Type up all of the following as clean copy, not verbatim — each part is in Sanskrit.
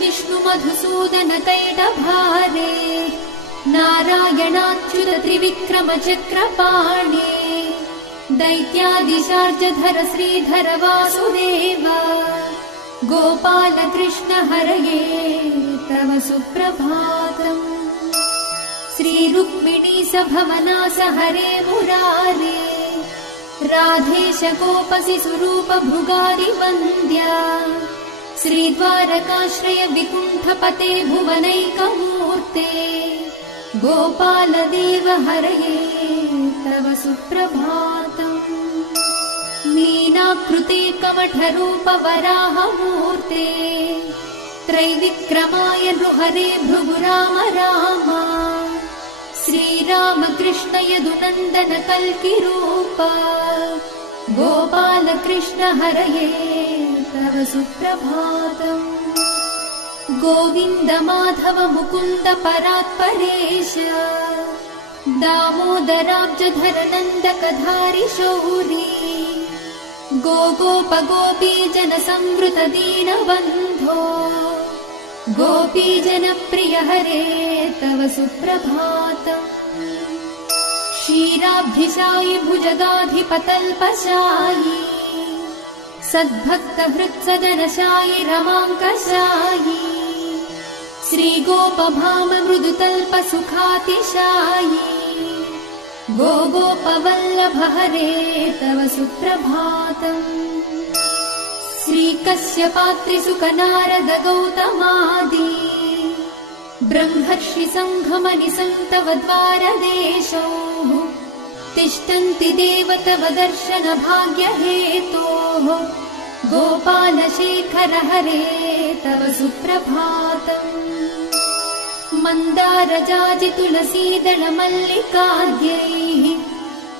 विष्णु मधुसूदन कैटभारे नारायणाच्युत त्रिविक्रम चक्रपाणे दैत्यादिशार्जधर श्रीधर वासुदेव गोपाल कृष्ण हरये तव सुप्रभातम्। श्री रुक्मिणी सभवनास हरे मुरारे राधेश गोपसि स्वरूप भृगादि वन्द्या श्रीद्वारकाश्रय विकुण्ठपते भुवनैकमूर्ते गोपाल देव हरये तव सुप्रभातम्। मीनाकृते कमठरूप वराहमूर्ते त्रैविक्रमाय नृहरे भृगु राम राम श्रीराम कृष्ण यदुनन्दन कल्किरूप गोपाल कृष्ण हरये तव सुप्रभातम्। गोविन्द माधव मुकुन्द परात्परेश दामोदराब्जधर नन्दकधारि शौरी गोप गोपी जन संवृत दीनबन्धो गोपी जन प्रिय हरे तव सुप्रभातम्। क्षीराब्धिशायि भुजगाधिपतल्पशायि सद्भक्त हृत्सदनशायि रमाङ्कशायि श्रीगोपभाम मृदुतल्प सुखातिशायि गोपवल्लभ हरे तव सुप्रभातम्। श्रीकश्यपात्रिसुकनारद गौतमादि ब्रह्मर्षि सङ्घमनि सन्तव द्वारदेशौ तिष्ठन्ति देव तव दर्शन भाग्य हेतोः गोपाल शेखर हरे तव सुप्रभातम्। मन्दार जाजि तुलसीदल मल्लिकाद्यैः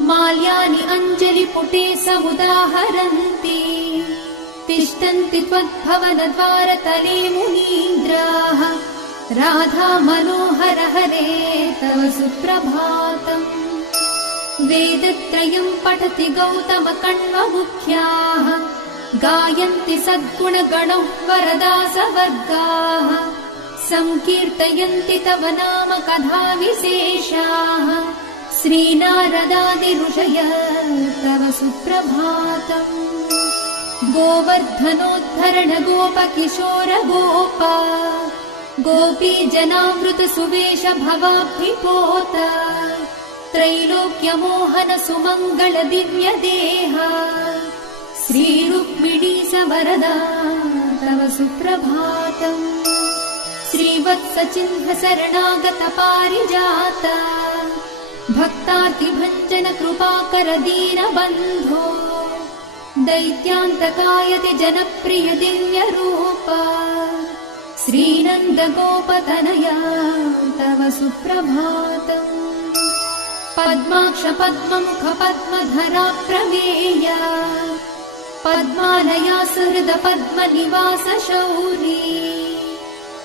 माल्यानि अञ्जलि पुटे समुदाहरन्ति तिष्ठन्ति त्वद्भवन द्वारतले मुनीन्द्राः राधा मनोहर हरे तव सुप्रभातम्। वेदत्रयम् पठति गौतम कण्वमुख्याः गायन्ति सद्गुणगणौ वरदासवर्गाः संकीर्तयन्ति तव नाम कथा विशेषाः श्रीनारदादि ऋषय तव सुप्रभातम्। गोवर्धनोद्धरण गोप किशोर गोप गोपी जनामृत सुवेश भवाब्धिपोत त्रैलोक्यमोहन सुमङ्गल दिव्य देहा श्रीरुक्मिणी सवरदा तव सुप्रभातम्। श्रीवत्स चिह्न शरणागत पारिजात भक्तार्तिभञ्जन कृपाकर दीनबन्धो दैत्यान्तकायति जनप्रिय दिव्य रूप श्रीनन्द गोपतनया तव सुप्रभातम्। पद्माक्ष पद्ममुख पद्मधरा प्रमेया पद्मालया सहृद पद्मनिवास शौरी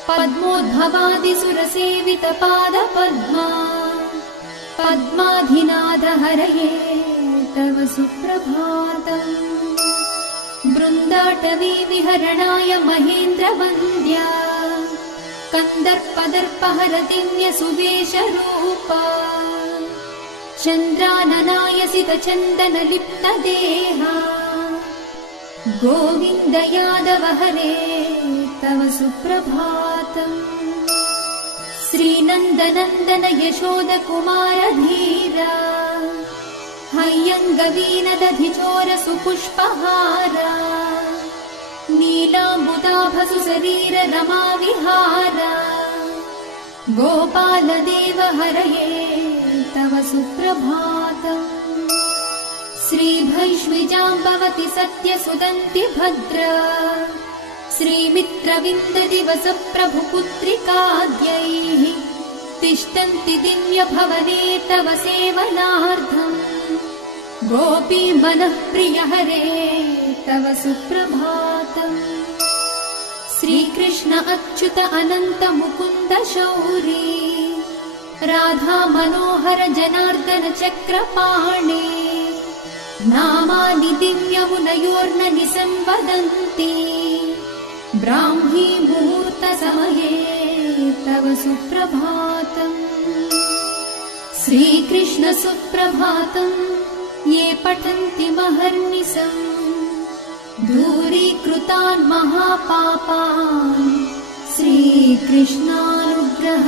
पद्मोद्भवादिसुरसेवित पाद पद्मा पद्माधिनाद हरये तव सुप्रभातम्। बृन्दाटवी विहरणाय महेन्द्र वन्द्या कन्दर्पदर्पहर दिव्य सुवेश रूपा चन्द्राननाय सित चन्दन लिप्त देहा गोविन्द यादव हरे तव सुप्रभातम्। श्रीनन्दनन्दन यशोद कुमार धीरा हय्यङ्गवीनदधिचोर सुपुष्पहारा नीलाम्बुदाभसु शरीर रमा विहारा गोपाल देव हरये तव सुप्रभातम्। श्रीभैष्विजाम्बवति सत्य सुदन्ति भद्रा श्रीमित्रविन्द दिवस प्रभुपुत्रिकाद्यैः तिष्ठन्ति दिव्य भवने तव सेवनार्थम् गोपी मनः प्रिय हरे तव सुप्रभातम्। श्रीकृष्ण अच्युत अनन्त मुकुन्द शौरी राधा मनोहर जनार्दन चक्रपाणे नामानि दिव्यमुनयोर्न निसंवदन्ति ब्राह्मी मुहूर्त समये तव सुप्रभातम्। श्रीकृष्ण सुप्रभातम् ये पठन्ति महर्निशम् दूरीकृतान् महापापान् श्रीकृष्णानुग्रह